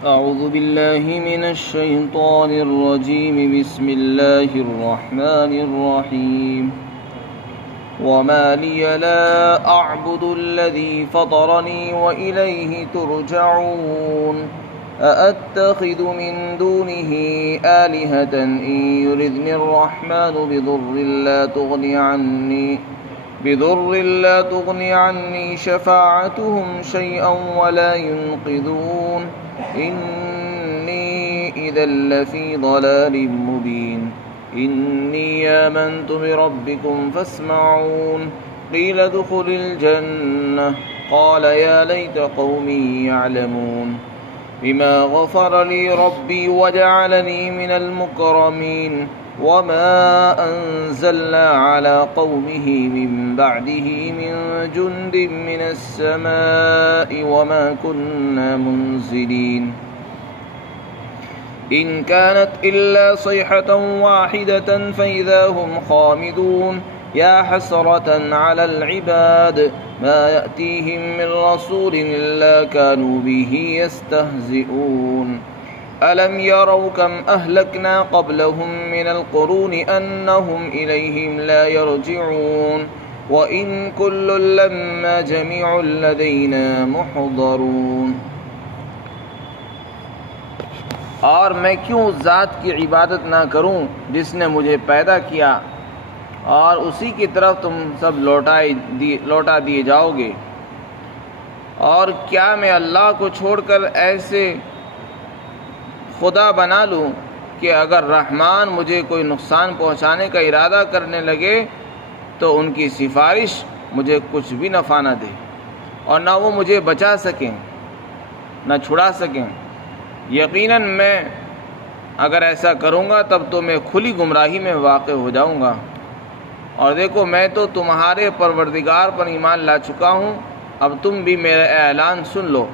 أعوذ بالله من الشيطان الرجيم. بسم الله الرحمن الرحيم. وما لي لا أعبد الذي فطرني وإليه ترجعون. أأتخذ من دونه آلهة إن يردني الرحمن بضر لا تغني عني شفاعتهم شيئا ولا ينقذون. إني إذا لفي ضلال مبين. إني آمنت بربكم فاسمعون. قيل ادخل الجنة قال يا ليت قومي يعلمون. بما غفر لي ربي وجعلني من المكرمين. وما أنزلنا على قومه من بعده من جند من السماء وما كنا منزلين. إن كانت إلا صيحة واحدة فإذا هم خامدون. يا حسرة على العباد ما يأتيهم من رسول إلا كانوا به يستهزئون. ألم يروا كم أهلكنا قبلهم من القرون أنهم إليهم لا يرجعون. وإن كل لما جميع لدينا محضرون. اور میں کیوں اس ذات کی عبادت نہ کروں جس نے مجھے پیدا کیا اور اسی کی طرف تم سب لوٹا دیے جاؤ گے. اور کیا میں اللہ کو چھوڑ کر ایسے خدا بنا لوں کہ اگر رحمان مجھے کوئی نقصان پہنچانے کا ارادہ کرنے لگے تو ان کی سفارش مجھے کچھ بھی نفع نہ دے اور نہ وہ مجھے بچا سکیں نہ چھڑا سکیں. یقیناً میں اگر ایسا کروں گا تب تو میں کھلی گمراہی میں واقع ہو جاؤں گا. اور دیکھو میں تو تمہارے پروردگار پر ایمان لا چکا ہوں، اب تم بھی میرا اعلان سن لو.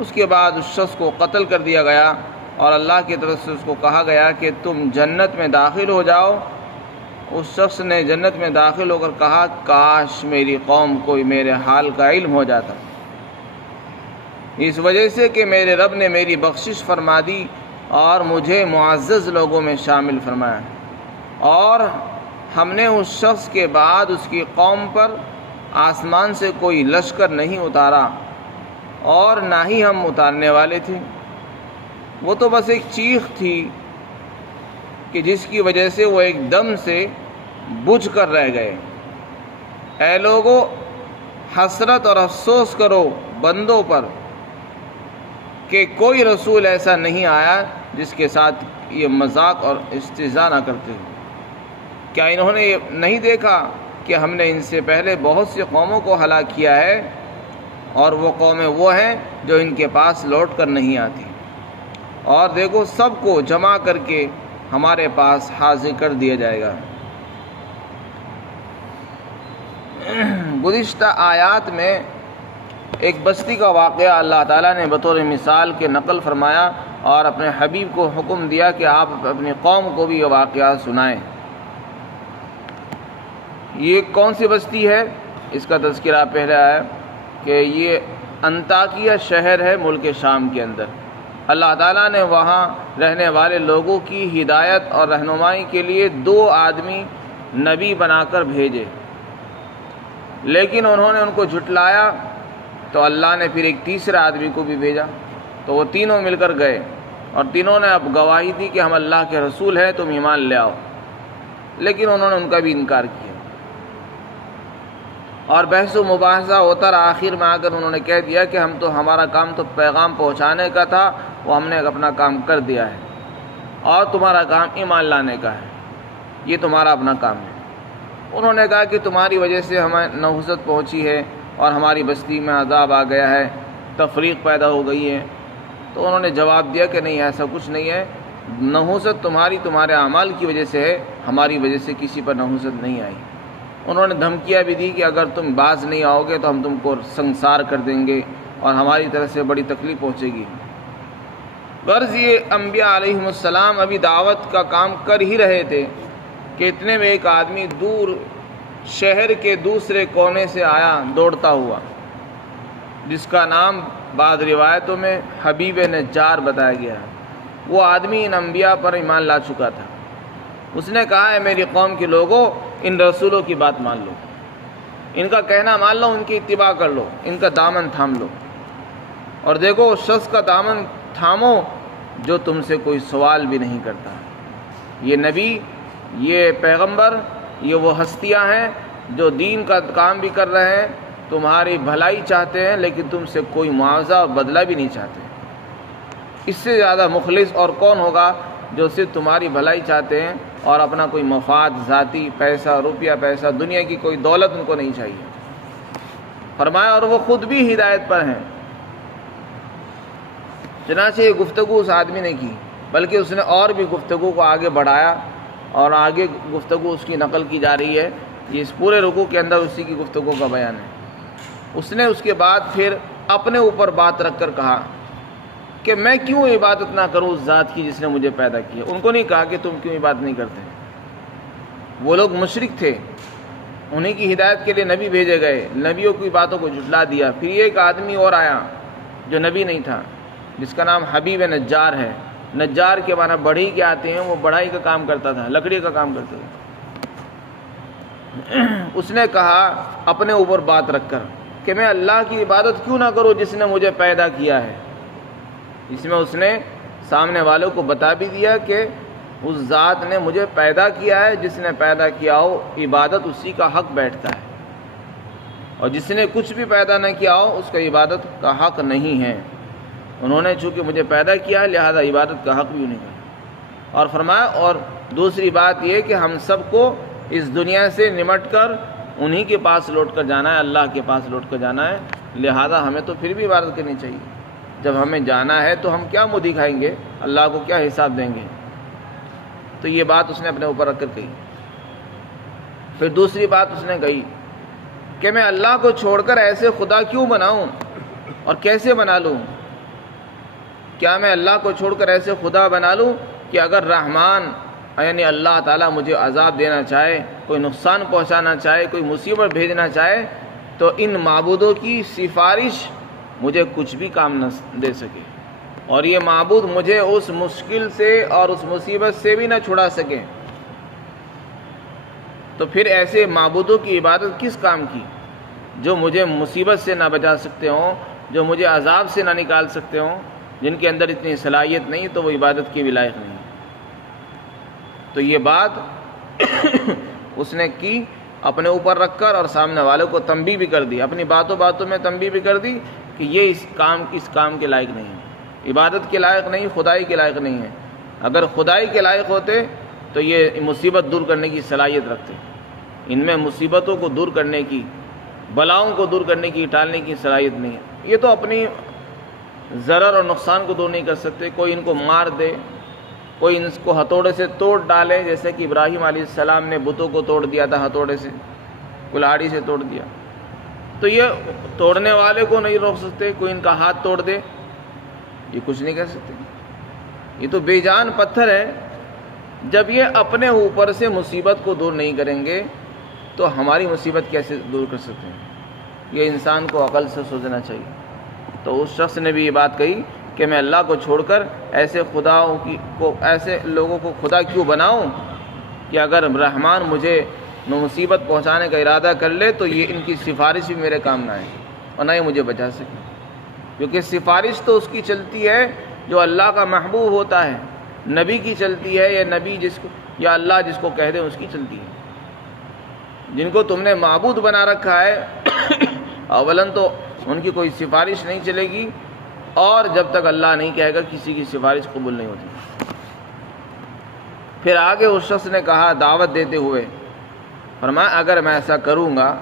اس کے بعد اس شخص کو قتل کر دیا گیا اور اللہ کی طرف سے اس کو کہا گیا کہ تم جنت میں داخل ہو جاؤ. اس شخص نے جنت میں داخل ہو کر کہا کاش میری قوم کو میرے حال کا علم ہو جاتا، اس وجہ سے کہ میرے رب نے میری بخشش فرما دی اور مجھے معزز لوگوں میں شامل فرمایا. اور ہم نے اس شخص کے بعد اس کی قوم پر آسمان سے کوئی لشکر نہیں اتارا اور نہ ہی ہم اتارنے والے تھے. وہ تو بس ایک چیخ تھی کہ جس کی وجہ سے وہ ایک دم سے بجھ کر رہ گئے. اے لوگو، حسرت اور افسوس کرو بندوں پر کہ کوئی رسول ایسا نہیں آیا جس کے ساتھ یہ مذاق اور استہزاء نہ کرتے. کیا انہوں نے نہیں دیکھا کہ ہم نے ان سے پہلے بہت سی قوموں کو ہلاک کیا ہے اور وہ قومیں وہ ہیں جو ان کے پاس لوٹ کر نہیں آتی. اور دیکھو سب کو جمع کر کے ہمارے پاس حاضر کر دیا جائے گا. گزشتہ آیات میں ایک بستی کا واقعہ اللہ تعالیٰ نے بطور مثال کے نقل فرمایا اور اپنے حبیب کو حکم دیا کہ آپ اپنی قوم کو بھی یہ واقعہ سنائیں. یہ کون سی بستی ہے اس کا تذکرہ پہلے آیا کہ یہ انطاکیہ شہر ہے ملک شام کے اندر. اللہ تعالیٰ نے وہاں رہنے والے لوگوں کی ہدایت اور رہنمائی کے لیے 2 آدمی نبی بنا کر بھیجے، لیکن انہوں نے ان کو جھٹلایا تو اللہ نے پھر ایک تیسرا آدمی کو بھی بھیجا. تو وہ تینوں مل کر گئے اور تینوں نے اب گواہی دی کہ ہم اللہ کے رسول ہیں، تم ایمان لے آؤ. لیکن انہوں نے ان کا بھی انکار کیا اور بحث و مباحثہ ہوتا رہا. آخر میں آ کر انہوں نے کہہ دیا کہ ہمارا کام تو پیغام پہنچانے کا تھا، وہ ہم نے اپنا کام کر دیا ہے، اور تمہارا کام ایمان لانے کا ہے، یہ تمہارا اپنا کام ہے. انہوں نے کہا کہ تمہاری وجہ سے ہمیں نحوست پہنچی ہے اور ہماری بستی میں عذاب آ گیا ہے، تفریق پیدا ہو گئی ہے. تو انہوں نے جواب دیا کہ نہیں، ایسا کچھ نہیں ہے، نحوست تمہارے اعمال کی وجہ سے ہے، ہماری وجہ سے کسی پر نحوست نہیں آئی. انہوں نے دھمکیاں بھی دی کہ اگر تم باز نہیں آؤ گے تو ہم تم کو سنسار کر دیں گے اور ہماری طرف سے بڑی تکلیف پہنچے گی. غرض یہ انبیاء علیہم السلام ابھی دعوت کا کام کر ہی رہے تھے کہ اتنے میں ایک آدمی دور شہر کے دوسرے کونے سے آیا دوڑتا ہوا، جس کا نام بعض روایتوں میں حبیب نجار بتایا گیا ہے، وہ آدمی ان انبیاء پر ایمان لا چکا تھا۔ اس نے کہا ہے میری قوم کے لوگوں، ان رسولوں کی بات مان لو، ان کا کہنا مان لو، ان کی اتباع کر لو، ان کا دامن تھام لو، اور دیکھو اس شخص کا دامن تھامو جو تم سے کوئی سوال بھی نہیں کرتا۔ یہ نبی، یہ پیغمبر، یہ وہ ہستیاں ہیں جو دین کا کام بھی کر رہے ہیں، تمہاری بھلائی چاہتے ہیں، لیکن تم سے کوئی معاوضہ اور بدلہ بھی نہیں چاہتے۔ اس سے زیادہ مخلص اور کون ہوگا جو صرف تمہاری بھلائی چاہتے ہیں اور اپنا کوئی مفاد ذاتی، پیسہ، روپیہ پیسہ، دنیا کی کوئی دولت ان کو نہیں چاہیے۔ فرمایا اور وہ خود بھی ہدایت پر ہیں۔ چنانچہ یہ گفتگو اس آدمی نے کی، بلکہ اس نے اور بھی گفتگو کو آگے بڑھایا، اور آگے گفتگو اس کی نقل کی جا رہی ہے۔ یہ اس پورے رکوع کے اندر اسی کی گفتگو کا بیان ہے۔ اس نے اس کے بعد پھر اپنے اوپر بات رکھ کر کہا کہ میں کیوں عبادت نہ کروں اس ذات کی جس نے مجھے پیدا کیا۔ ان کو نہیں کہا کہ تم کیوں عبادت نہیں کرتے، وہ لوگ مشرک تھے، انہیں کی ہدایت کے لیے نبی بھیجے گئے، نبیوں کی باتوں کو جھٹلا دیا۔ پھر ایک آدمی اور آیا جو نبی نہیں تھا، جس کا نام حبیب نجار ہے۔ نجار کے معنی بڑھئی کے آتے ہیں، وہ بڑھائی کا کام کرتا تھا، لکڑی کا کام کرتا تھا۔ اس نے کہا اپنے اوپر بات رکھ کر کہ میں اللہ کی عبادت کیوں نہ کروں جس نے مجھے پیدا کیا ہے۔ اس میں اس نے سامنے والوں کو بتا بھی دیا کہ اس ذات نے مجھے پیدا کیا ہے، جس نے پیدا کیا ہو عبادت اسی کا حق بیٹھتا ہے، اور جس نے کچھ بھی پیدا نہ کیا ہو اس کا عبادت کا حق نہیں ہے۔ انہوں نے چونکہ مجھے پیدا کیا ہے لہذا عبادت کا حق بھی انہیں ہے۔ اور فرمایا اور دوسری بات یہ کہ ہم سب کو اس دنیا سے نمٹ کر انہی کے پاس لوٹ کر جانا ہے، اللہ کے پاس لوٹ کر جانا ہے، لہذا ہمیں تو پھر بھی عبادت کرنی چاہیے۔ جب ہمیں جانا ہے تو ہم کیا منہ دکھائیں گے، اللہ کو کیا حساب دیں گے؟ تو یہ بات اس نے اپنے اوپر رکھ کر کہی۔ پھر دوسری بات اس نے کہی کہ میں اللہ کو چھوڑ کر ایسے خدا کیوں بناؤں اور کیسے بنا لوں؟ کیا میں اللہ کو چھوڑ کر ایسے خدا بنا لوں کہ اگر رحمان یعنی اللہ تعالیٰ مجھے عذاب دینا چاہے، کوئی نقصان پہنچانا چاہے، کوئی مصیبت بھیجنا چاہے، تو ان معبودوں کی سفارش مجھے کچھ بھی کام نہ دے سکے، اور یہ معبود مجھے اس مشکل سے اور اس مصیبت سے بھی نہ چھڑا سکے، تو پھر ایسے معبودوں کی عبادت کس کام کی جو مجھے مصیبت سے نہ بچا سکتے ہوں، جو مجھے عذاب سے نہ نکال سکتے ہوں، جن کے اندر اتنی صلاحیت نہیں تو وہ عبادت کی بھی لائق نہیں۔ تو یہ بات اس نے کی اپنے اوپر رکھ کر، اور سامنے والوں کو تنبیہ بھی کر دی، اپنی باتوں میں تنبیہ بھی کر دی کہ یہ اس کام کے لائق نہیں ہے، عبادت کے لائق نہیں، خدائی کے لائق نہیں ہے۔ اگر خدائی کے لائق ہوتے تو یہ مصیبت دور کرنے کی صلاحیت رکھتے، ان میں مصیبتوں کو دور کرنے کی، بلاؤں کو دور کرنے کی، ٹالنے کی صلاحیت نہیں ہے۔ یہ تو اپنی ضرر اور نقصان کو دور نہیں کر سکتے، کوئی ان کو مار دے، کوئی ان کو ہتھوڑے سے توڑ ڈالے، جیسے کہ ابراہیم علیہ السلام نے بتوں کو توڑ دیا تھا ہتھوڑے سے، کلاڑی سے توڑ دیا، تو یہ توڑنے والے کو نہیں روک سکتے۔ کوئی ان کا ہاتھ توڑ دے، یہ کچھ نہیں کر سکتے، یہ تو بے جان پتھر ہے۔ جب یہ اپنے اوپر سے مصیبت کو دور نہیں کریں گے تو ہماری مصیبت کیسے دور کر سکتے ہیں؟ یہ انسان کو عقل سے سوچنا چاہیے۔ تو اس شخص نے بھی یہ بات کہی کہ میں اللہ کو چھوڑ کر ایسے ایسے لوگوں کو خدا کیوں بناؤں کہ اگر رحمان مجھے مصیبت پہنچانے کا ارادہ کر لے تو یہ ان کی سفارش بھی میرے کام نہ آئے اور نہ ہی مجھے بچا سکے، کیونکہ سفارش تو اس کی چلتی ہے جو اللہ کا محبوب ہوتا ہے، نبی کی چلتی ہے، یا نبی یا اللہ جس کو کہہ دیں اس کی چلتی ہے۔ جن کو تم نے معبود بنا رکھا ہے اولاً تو ان کی کوئی سفارش نہیں چلے گی، اور جب تک اللہ نہیں کہے گا کسی کی سفارش قبول نہیں ہوتی۔ پھر آگے اس شخص نے کہا دعوت دیتے ہوئے، فرمایا اگر میں ایسا کروں گا،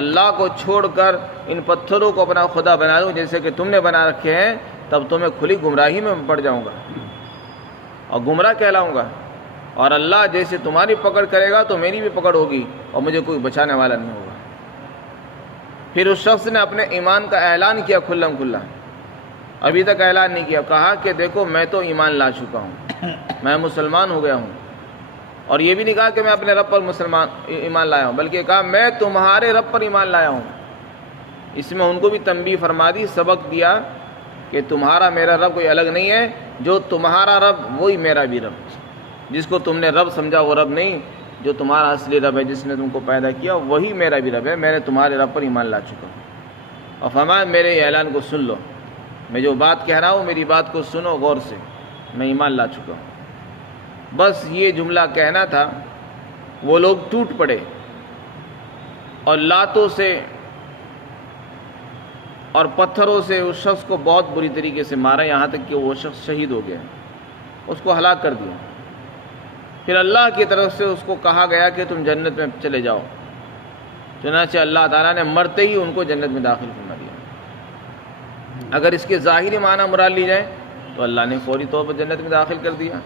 اللہ کو چھوڑ کر ان پتھروں کو اپنا خدا بنا لوں جیسے کہ تم نے بنا رکھے ہیں، تب تو میں کھلی گمراہی میں پڑ جاؤں گا اور گمراہ کہلاؤں گا، اور اللہ جیسے تمہاری پکڑ کرے گا تو میری بھی پکڑ ہوگی اور مجھے کوئی بچانے والا نہیں ہوگا۔ پھر اس شخص نے اپنے ایمان کا اعلان کیا کھلم کھلا، ابھی تک اعلان نہیں کیا، کہا کہ دیکھو میں تو ایمان لا چکا ہوں، میں مسلمان ہو گیا ہوں، اور یہ بھی نہیں کہا کہ میں اپنے رب پر ایمان لایا ہوں، بلکہ کہا میں تمہارے رب پر ایمان لایا ہوں۔ اس میں ان کو بھی تنبیہ فرما دی، سبق دیا کہ تمہارا میرا رب کوئی الگ نہیں ہے، جو تمہارا رب وہی میرا بھی رب، جس کو تم نے رب سمجھا وہ رب نہیں، جو تمہارا اصلی رب ہے جس نے تم کو پیدا کیا وہی میرا بھی رب ہے، میں نے تمہارے رب پر ایمان لا چکا ہوں۔ اور فرمایا میرے اعلان کو سن لو، میں جو بات کہہ رہا ہوں میری بات کو سنو غور سے، میں ایمان لا چکا ہوں۔ بس یہ جملہ کہنا تھا، وہ لوگ ٹوٹ پڑے اور لاتوں سے اور پتھروں سے اس شخص کو بہت بری طریقے سے مارا، یہاں تک کہ وہ شخص شہید ہو گیا، اس کو ہلاک کر دیا۔ پھر اللہ کی طرف سے اس کو کہا گیا کہ تم جنت میں چلے جاؤ، چنانچہ اللہ تعالیٰ نے مرتے ہی ان کو جنت میں داخل فرما دیا۔ اگر اس کے ظاہری معنی مراد لی جائے تو اللہ نے فوری طور پر جنت میں داخل کر دیا،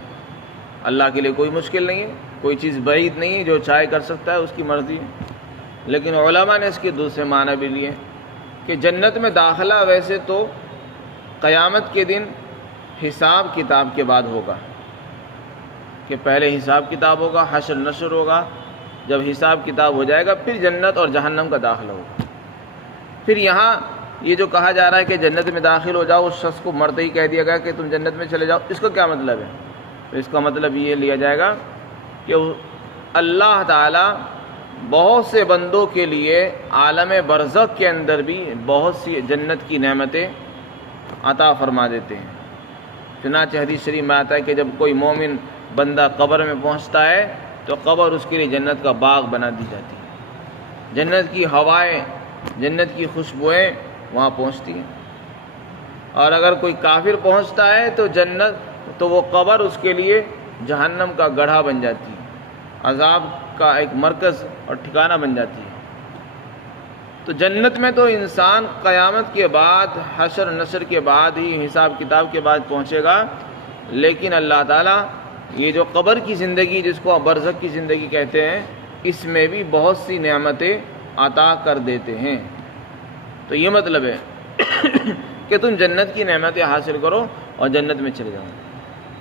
اللہ کے لیے کوئی مشکل نہیں ہے، کوئی چیز بعید نہیں ہے، جو چاہے کر سکتا ہے، اس کی مرضی ہے۔ لیکن علماء نے اس کے دوسرے معنی بھی لیے کہ جنت میں داخلہ ویسے تو قیامت کے دن حساب کتاب کے بعد ہوگا، کہ پہلے حساب کتاب ہوگا، حشر نشر ہوگا، جب حساب کتاب ہو جائے گا پھر جنت اور جہنم کا داخلہ ہوگا۔ پھر یہاں یہ جو کہا جا رہا ہے کہ جنت میں داخل ہو جاؤ، اس شخص کو مرتے ہی کہہ دیا گیا کہ تم جنت میں چلے جاؤ، اس کا کیا مطلب ہے؟ تو اس کا مطلب یہ لیا جائے گا کہ اللہ تعالیٰ بہت سے بندوں کے لیے عالم برزخ کے اندر بھی بہت سی جنت کی نعمتیں عطا فرما دیتے ہیں۔ چنانچہ حدیث شریف میں آتا ہے کہ جب کوئی مومن بندہ قبر میں پہنچتا ہے تو قبر اس کے لیے جنت کا باغ بنا دی جاتی ہے، جنت کی ہوائیں، جنت کی خوشبوئیں وہاں پہنچتی ہیں۔ اور اگر کوئی کافر پہنچتا ہے تو وہ قبر اس کے لیے جہنم کا گڑھا بن جاتی ہے، عذاب کا ایک مرکز اور ٹھکانہ بن جاتی ہے۔ تو جنت میں تو انسان قیامت کے بعد، حشر نشر کے بعد ہی، حساب کتاب کے بعد پہنچے گا، لیکن اللہ تعالیٰ یہ جو قبر کی زندگی جس کو برزخ کی زندگی کہتے ہیں، اس میں بھی بہت سی نعمتیں عطا کر دیتے ہیں۔ تو یہ مطلب ہے کہ تم جنت کی نعمتیں حاصل کرو اور جنت میں چلے جاؤ۔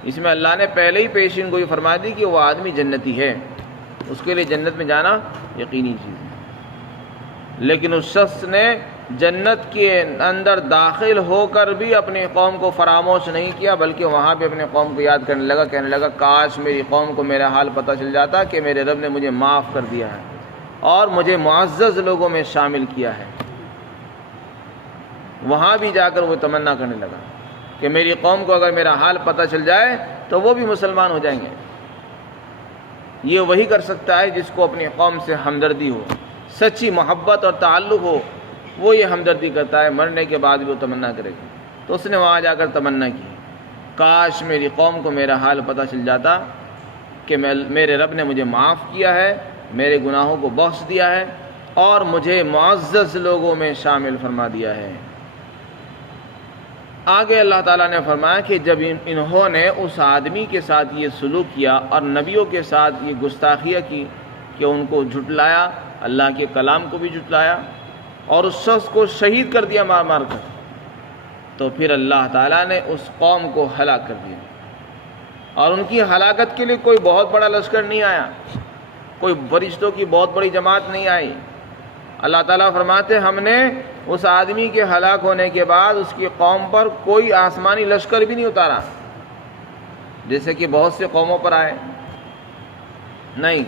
اس میں اللہ نے پہلے ہی پیشین گوئی فرما دی کہ وہ آدمی جنتی ہے، اس کے لیے جنت میں جانا یقینی چیز ہے۔ لیکن اس شخص نے جنت کے اندر داخل ہو کر بھی اپنی قوم کو فراموش نہیں کیا، بلکہ وہاں بھی اپنے قوم کو یاد کرنے لگا، کہنے لگا کاش میری قوم کو میرا حال پتہ چل جاتا کہ میرے رب نے مجھے معاف کر دیا ہے اور مجھے معزز لوگوں میں شامل کیا ہے۔ وہاں بھی جا کر وہ تمنا کرنے لگا کہ میری قوم کو اگر میرا حال پتہ چل جائے تو وہ بھی مسلمان ہو جائیں گے۔ یہ وہی کر سکتا ہے جس کو اپنی قوم سے ہمدردی ہو، سچی محبت اور تعلق ہو، وہ یہ ہمدردی کرتا ہے، مرنے کے بعد بھی وہ تمنا کرے گا۔ تو اس نے وہاں جا کر تمنا کی، کاش میری قوم کو میرا حال پتہ چل جاتا کہ میرے رب نے مجھے معاف کیا ہے، میرے گناہوں کو بخش دیا ہے اور مجھے معزز لوگوں میں شامل فرما دیا ہے۔ آگے اللہ تعالیٰ نے فرمایا کہ جب انہوں نے اس آدمی کے ساتھ یہ سلوک کیا اور نبیوں کے ساتھ یہ گستاخیاں کی کہ ان کو جھٹلایا، اللہ کے کلام کو بھی جھٹلایا اور اس شخص کو شہید کر دیا مار مار کر، تو پھر اللہ تعالیٰ نے اس قوم کو ہلاک کر دیا۔ اور ان کی ہلاکت کے لیے کوئی بہت بڑا لشکر نہیں آیا، کوئی فرشتوں کی بہت بڑی جماعت نہیں آئی۔ اللہ تعالیٰ فرماتے ہم نے اس آدمی کے ہلاک ہونے کے بعد اس کی قوم پر کوئی آسمانی لشکر بھی نہیں اتارا جیسے کہ بہت سے قوموں پر آئے، نہیں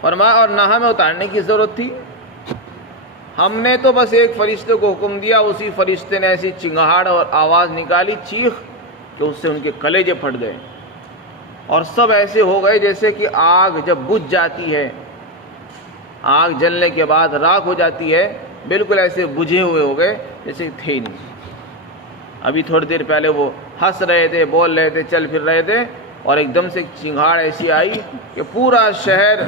فرمایا، اور نہ ہمیں اتارنے کی ضرورت تھی، ہم نے تو بس ایک فرشتے کو حکم دیا، اسی فرشتے نے ایسی چنگاہٹ اور آواز نکالی، چیخ، کہ اس سے ان کے کلیجے پھٹ گئے اور سب ایسے ہو گئے جیسے کہ آگ جب بجھ جاتی ہے، آگ جلنے کے بعد راکھ ہو جاتی ہے، بالکل ایسے بجھے ہوئے ہو گئے جیسے تھے ہی نہیں۔ ابھی تھوڑی دیر پہلے وہ ہنس رہے تھے، بول رہے تھے، چل پھر رہے تھے، اور ایک دم سے چنگاڑ ایسی آئی کہ پورا شہر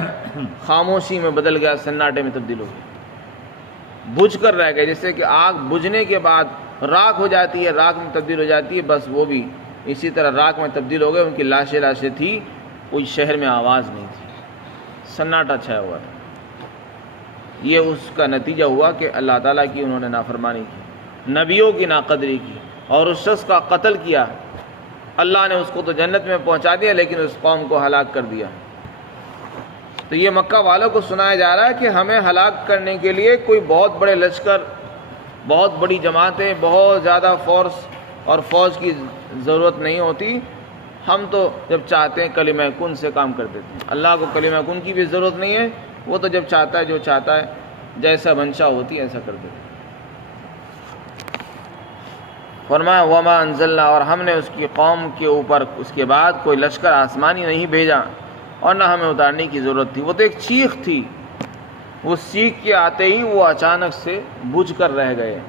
خاموشی میں بدل گیا، سناٹے میں تبدیل ہو گیا، بجھ کر رہ گئے، جیسے کہ آگ بجھنے کے بعد راکھ ہو جاتی ہے، راکھ میں تبدیل ہو جاتی ہے، بس وہ بھی اسی طرح راکھ میں تبدیل ہو گئے، ان کی لاشیں تھی، کوئی شہر میں آواز نہیں تھی، سناٹا چھایا ہوا تھا۔ یہ اس کا نتیجہ ہوا کہ اللہ تعالیٰ کی انہوں نے نافرمانی کی، نبیوں کی ناقدری کی اور اس شخص کا قتل کیا۔ اللہ نے اس کو تو جنت میں پہنچا دیا لیکن اس قوم کو ہلاک کر دیا۔ تو یہ مکہ والوں کو سنایا جا رہا ہے کہ ہمیں ہلاک کرنے کے لیے کوئی بہت بڑے لشکر بہت بڑی جماعتیں، بہت زیادہ فورس اور فوج کی ضرورت نہیں ہوتی، ہم تو جب چاہتے ہیں کلمہ کن سے کام کر دیتے ہیں۔ اللہ کو کلمہ کن کی بھی ضرورت نہیں ہے، وہ تو جب چاہتا ہے، جو چاہتا ہے، جیسا منشا ہوتی ہے ایسا کر دیتے ہیں۔ فرمایا وما انزلنا، اور ہم نے اس کی قوم کے اوپر اس کے بعد کوئی لشکر آسمانی نہیں بھیجا اور نہ ہمیں اتارنے کی ضرورت تھی۔ وہ تو ایک چیخ تھی، وہ چیخ کے آتے ہی وہ اچانک سے بجھ کر رہ گئے۔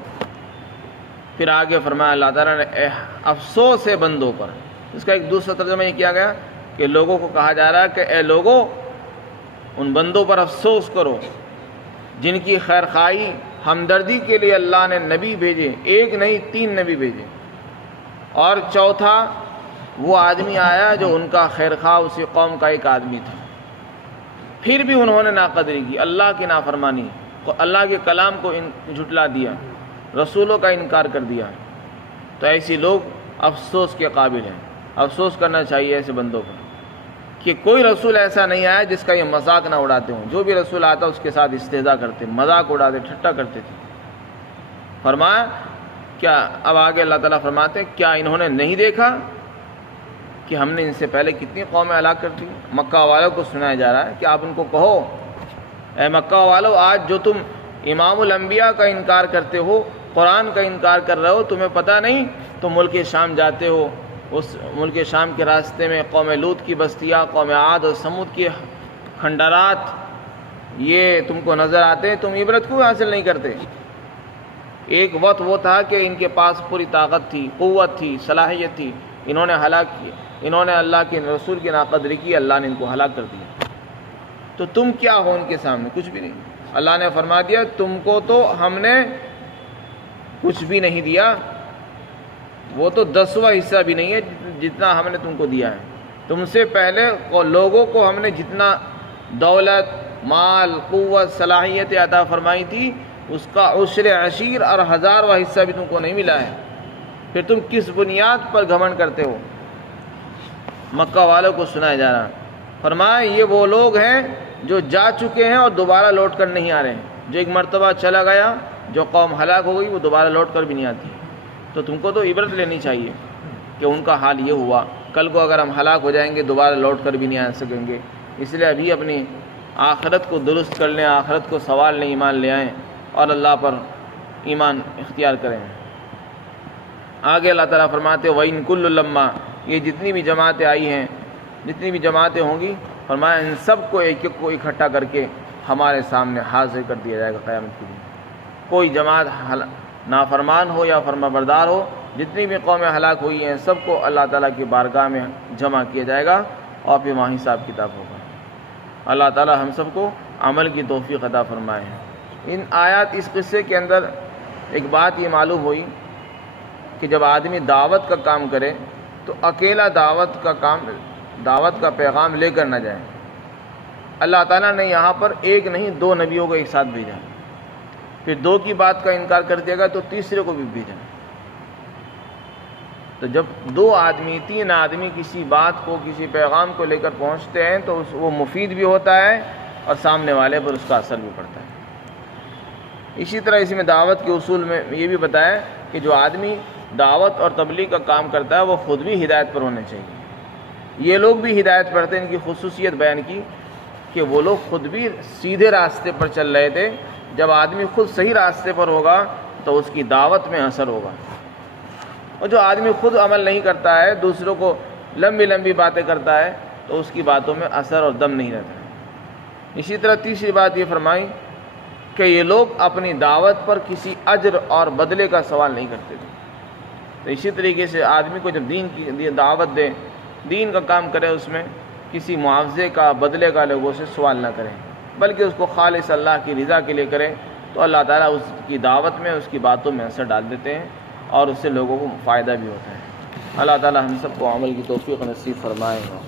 پھر آگے فرمایا اللہ تعالیٰ نے افسوس ہے بندوں پر۔ اس کا ایک دوسرا ترجمہ یہ کیا گیا کہ لوگوں کو کہا جا رہا ہے کہ اے لوگوں، ان بندوں پر افسوس کرو جن کی خیر خواہی، ہمدردی کے لیے اللہ نے نبی بھیجے، ایک نہیں 3 نبی بھیجے، اور چوتھا وہ آدمی آیا جو ان کا خیر خواہ اسی قوم کا ایک آدمی تھا، پھر بھی انہوں نے ناقدری کی، اللہ کی نافرمانی، اللہ کے کلام کو جھٹلا دیا، رسولوں کا انکار کر دیا۔ تو ایسی لوگ افسوس کے قابل ہیں، افسوس کرنا چاہیے ایسے بندوں پر کہ کوئی رسول ایسا نہیں آیا جس کا یہ مذاق نہ اڑاتے ہوں۔ جو بھی رسول آتا اس کے ساتھ استہزاء کرتے، مذاق اڑاتے، ٹھٹا کرتے تھے۔ فرمایا کیا، اب آگے اللہ تعالیٰ فرماتے ہیں کیا انہوں نے نہیں دیکھا کہ ہم نے ان سے پہلے کتنی قومیں ہلاک کر دی؟ مکہ والوں کو سنایا جا رہا ہے کہ آپ ان کو کہو، اے مکہ والو، آج جو تم امام الانبیاء کا انکار کرتے ہو، قرآن کا انکار کر رہے ہو، تمہیں پتہ نہیں تم ملک شام جاتے ہو، اس ملک شام کے راستے میں قوم لوط کی بستیاں، قوم عاد اور سمود کے کھنڈرات یہ تم کو نظر آتے ہیں، تم عبرت کیوں حاصل نہیں کرتے؟ ایک وقت وہ تھا کہ ان کے پاس پوری طاقت تھی، قوت تھی، صلاحیت تھی، انہوں نے ہلاک کیا، انہوں نے اللہ کے رسول کی ناقدری کی، اللہ نے ان کو ہلاک کر دیا۔ تو تم کیا ہو ان کے سامنے؟ کچھ بھی نہیں۔ اللہ نے فرما دیا تم کو تو ہم نے کچھ بھی نہیں دیا، وہ تو 10واں حصہ بھی نہیں ہے جتنا ہم نے تم کو دیا ہے۔ تم سے پہلے لوگوں کو ہم نے جتنا دولت، مال، قوت، صلاحیت عطا فرمائی تھی، اس کا عشر عشیر اور 1000واں حصہ بھی تم کو نہیں ملا ہے، پھر تم کس بنیاد پر گھمنڈ کرتے ہو؟ مکہ والوں کو سنایا جا رہا ہے۔ فرمایا یہ وہ لوگ ہیں جو جا چکے ہیں اور دوبارہ لوٹ کر نہیں آ رہے ہیں۔ جو ایک مرتبہ چلا گیا، جو قوم ہلاک ہو گئی، وہ دوبارہ لوٹ کر بھی نہیں آتی۔ تو تم کو تو عبرت لینی چاہیے کہ ان کا حال یہ ہوا، کل کو اگر ہم ہلاک ہو جائیں گے دوبارہ لوٹ کر بھی نہیں آ سکیں گے۔ اس لیے ابھی اپنی آخرت کو درست کر لیں، آخرت کو سوال نہیں، ایمان لے آئیں اور اللہ پر ایمان اختیار کریں۔ آگے اللہ تعالیٰ فرماتے ہیں وَإِن كُلُّ لَمَّا، یہ جتنی بھی جماعتیں آئی ہیں، جتنی بھی جماعتیں ہوں گی، فرمایا ان سب کو ایک ایک کو اکٹھا کر کے ہمارے سامنے حاضر کر دیا جائے گا قیامت کے دن۔ کوئی جماعت نافرمان ہو یا فرما بردار ہو، جتنی بھی قومیں ہلاک ہوئی ہیں سب کو اللہ تعالیٰ کی بارگاہ میں جمع کیا جائے گا اور پھر وہاں حساب کتاب ہوگا۔ اللہ تعالیٰ ہم سب کو عمل کی توفیق عطا فرمائے۔ ان آیات، اس قصے کے اندر ایک بات یہ معلوم ہوئی کہ جب آدمی دعوت کا کام کرے تو اکیلا دعوت کا پیغام لے کر نہ جائے۔ اللہ تعالیٰ نے یہاں پر ایک نہیں 2 نبیوں کو ایک ساتھ بھیجا، پھر 2 کی بات کا انکار کر دیا گیا تو تیسرے کو بھی بھیجا۔ تو جب 2 آدمی 3 آدمی کسی بات کو، کسی پیغام کو لے کر پہنچتے ہیں تو وہ مفید بھی ہوتا ہے اور سامنے والے پر اس کا اثر بھی پڑتا ہے۔ اسی طرح اس میں دعوت کے اصول میں یہ بھی بتایا کہ جو آدمی دعوت اور تبلیغ کا کام کرتا ہے وہ خود بھی ہدایت پر ہونے چاہیے۔ یہ لوگ بھی ہدایت پر تھے، ان کی خصوصیت بیان کی کہ وہ لوگ خود بھی سیدھے راستے پر چل رہے تھے۔ جب آدمی خود صحیح راستے پر ہوگا تو اس کی دعوت میں اثر ہوگا، اور جو آدمی خود عمل نہیں کرتا ہے، دوسروں کو لمبی لمبی باتیں کرتا ہے تو اس کی باتوں میں اثر اور دم نہیں رہتا ہے۔ اسی طرح تیسری بات یہ فرمائی کہ یہ لوگ اپنی دعوت پر کسی اجر اور بدلے کا سوال نہیں کرتے تھے۔ تو اسی طریقے سے آدمی کو جب دین کی دعوت دے، دین کا کام کرے، اس میں کسی معاوضے کا، بدلے کا لوگوں سے سوال نہ کریں، بلکہ اس کو خالص اللہ کی رضا کے لیے کریں، تو اللہ تعالیٰ اس کی دعوت میں، اس کی باتوں میں اثر ڈال دیتے ہیں اور اس سے لوگوں کو فائدہ بھی ہوتا ہے۔ اللہ تعالیٰ ہم سب کو عمل کی توفیق نصیب فرمائے گا۔